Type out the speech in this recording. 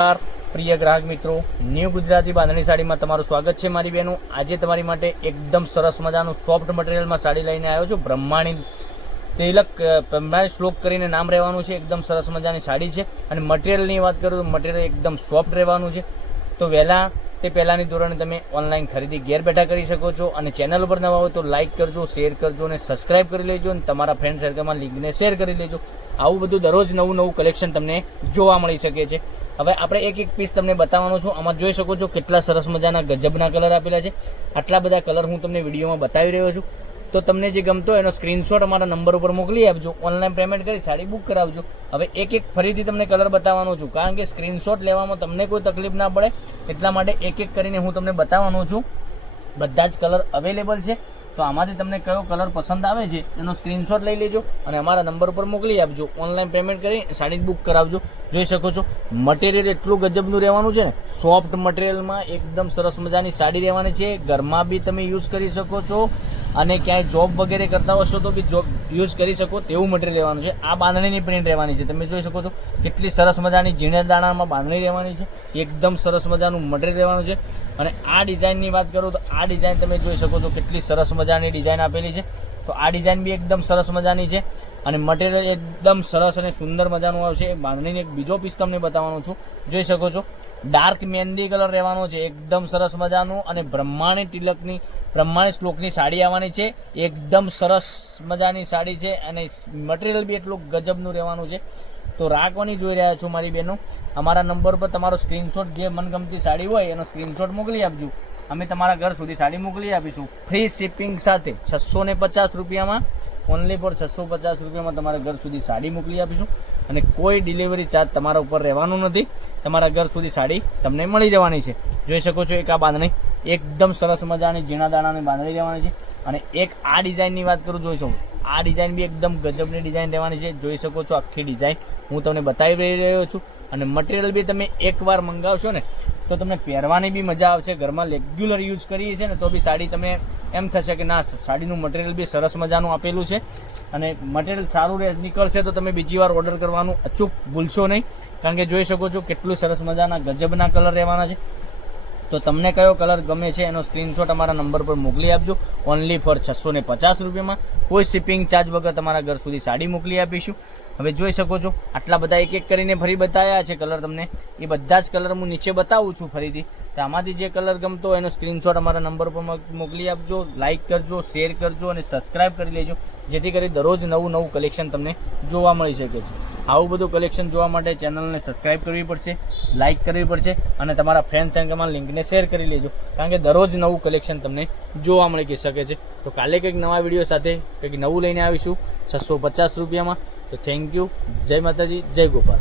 પ્રિય ગ્રાહક મિત્રો, ન્યૂ ગુજરાતી બાંધણી સાડીમાં તમારું સ્વાગત છે મારી બહેનો। આજે તમારી માટે એકદમ સરસ મજાનું સોફ્ટ મટીરિયલમાં સાડી લઈને આવ્યો છું। બ્રહ્માણી તિલક બ્રહ્માણી શ્લોક કરીને નામ રહેવાનું છે। એકદમ સરસ મજાની સાડી છે અને મટીરિયલની વાત કરું તો મટીરિયલ એકદમ સોફ્ટ રહેવાનું છે। તો વહેલા તે પહેલાંની ધોરણે તમે ઓનલાઈન ખરીદી ઘેર બેઠા કરી શકો છો અને ચેનલ ઉપર નવા હોય તો લાઇક કરજો, શેર કરજો અને સબસ્ક્રાઇબ કરી લેજો અને તમારા ફ્રેન્ડ સર્કલમાં લિંકને શેર કરી લેજો। આવું બધું દરરોજ નવું કલેક્શન તમને જોવા મળી શકે છે। હવે આપણે એક પીસ તમને બતાવવાનો છું। આમાં જોઈ શકો છો કેટલા સરસ મજાના ગજબના કલર આપેલા છે। આટલા બધા કલર હું તમને વિડીયોમાં બતાવી રહ્યો છું। તો તમને જે ગમતો એનો સ્ક્રીનશોટ અમારા નંબર ઉપર મોકલી આપજો, ઓનલાઈન પેમેન્ટ કરી સાડી બુક કરાવજો। હવે એક ફરીથી તમને કલર બતાવવાનો છું, કારણ કે સ્ક્રીનશોટ લેવામાં તમને કોઈ તકલીફ ના પડે એટલા માટે એક કરીને હું તમને બતાવવાનો છું। બધા જ કલર અવેલેબલ છે। તો આમાંથી તમને કયો કલર પસંદ આવે છે એનો સ્ક્રીનશોટ લઈ લેજો અને અમારા નંબર ઉપર મોકલી આપજો, ઓનલાઈન પેમેન્ટ કરી સાડી બુક કરાવજો। જોઈ શકો છો મટીરિયલ એટલું ગજબનું રહેવાનું છે ને, સોફ્ટ મટીરિયલમાં એકદમ સરસ મજાની સાડી રહેવાની છે। ઘરમાં બી તમે યુઝ કરી શકો છો અને ક્યાંય જોબ વગેરે કરતા હશો તો બી જોબ યુઝ કરી શકો તેવું મટીરિયલ રહેવાનું છે। આ બાંધણીની પ્રિન્ટ રહેવાની છે, તમે જોઈ શકો છો કેટલી સરસ મજાની ઝીણા દાણામાં બાંધણી રહેવાની છે। એકદમ સરસ મજાનું મટીરિયલ રહેવાનું છે અને આ ડિઝાઇનની વાત કરું તો આ ડિઝાઇન તમે જોઈ શકો છો કેટલી સરસ મજાની ડિઝાઇન આપેલી છે। તો આ ડિઝાઇન બી એકદમ સરસ મજાની છે અને મટીરિયલ એકદમ સરસ અને સુંદર મજાનું આવશે। બાંધણીને એક બીજો પીસ તમને બતાવવાનો છું, જોઈ શકો છો ડાર્ક મહેંદી કલર રહેવાનો છે, એકદમ સરસ મજાનું અને બ્રહ્માણી તિલકની બ્રહ્માણી શ્લોકની સાડી આવવાની છે। એકદમ સરસ મજાની સાડી છે અને મટીરિયલ બી એટલું ગજબનું રહેવાનું છે। તો રાખવાની જોઈ રહ્યા છો મારી બહેનો, અમારા નંબર પર તમારો સ્ક્રીનશોટ જે મનગમતી સાડી હોય એનો સ્ક્રીનશોટ મોકલી આપજો, અમે તમારા ઘર સુધી સાડી મોકલી આપીશું ફ્રી શિપિંગ સાથે। 650 રૂપિયામાં, ઓનલી ફોર 650 રૂપિયામાં તમારા ઘર સુધી સાડી મોકલી આપીશું અને કોઈ ડિલિવરી ચાર્જ તમારા ઉપર રહેવાનું નથી। તમારા ઘર સુધી સાડી તમને મળી જવાની છે। જોઈ શકો છો એક આ બાંધણી એકદમ સરસ મજાની ઝીણા દાણાની બાંધણી રહેવાની છે અને એક આ ડિઝાઇનની વાત કરું, જોઈ શકો આ ડિઝાઇન બી એકદમ ગજબની ડિઝાઇન રહેવાની છે। જોઈ શકો છો આખી ડિઝાઇન હું તમને બતાવી રહ્યો છું અને મટીરિયલ બી તમે એકવાર મંગાવશો ને તો તમને પહેરવાની બી મજા આવશે। ઘરમાં રેગ્યુલર યુઝ કરીએ છીએ ને તો બી સાડી તમે એમ થશે કે ના, સાડીનું મટીરિયલ બી સરસ મજાનું આપેલું છે અને મટીરિયલ સારું નીકળશે તો તમે બીજી વાર ઓર્ડર કરવાનું અચૂક ભૂલશો નહીં, કારણ કે જોઈ શકો છો કેટલું સરસ મજાના ગજબના કલર રહેવાના છે। તો તમને કયો કલર ગમે છે એનો સ્ક્રીનશોટ અમારા નંબર પર મોકલી આપજો, ઓનલી ફોર 650 રૂપિયામાં કોઈ શિપિંગ ચાર્જ વગર તમારા ઘર સુધી સાડી મોકલી આપીશું। હવે જોઈ શકો છો આટલા બધા એક કરીને ફરી બતાવ્યા છે કલર તમને, એ બધા જ કલર હું નીચે બતાવું છું ફરીથી। તો આમાંથી જે કલર ગમતો હોય એનો સ્ક્રીનશોટ અમારા નંબર પર મોકલી આપજો, લાઇક કરજો, શેર કરજો અને સબસ્ક્રાઇબ કરી લેજો, જેથી કરી દરરોજ નવું કલેક્શન તમને જોવા મળી શકે છે। આવું બધું કલેક્શન જોવા માટે ચેનલને સબસ્ક્રાઇબ કરવી પડશે, લાઇક કરવી પડશે અને તમારા ફ્રેન્ડ સર્કલમાં લિંકને શેર કરી લેજો, કારણ કે દરરોજ નવું કલેક્શન તમને જોવા મળી શકે છે। તો કાલે કંઈક નવા વિડીયો સાથે કંઈક નવું લઈને આવીશું 650 રૂપિયામાં। તો થેન્ક યુ, જય માતાજી, જય ગોપાલ।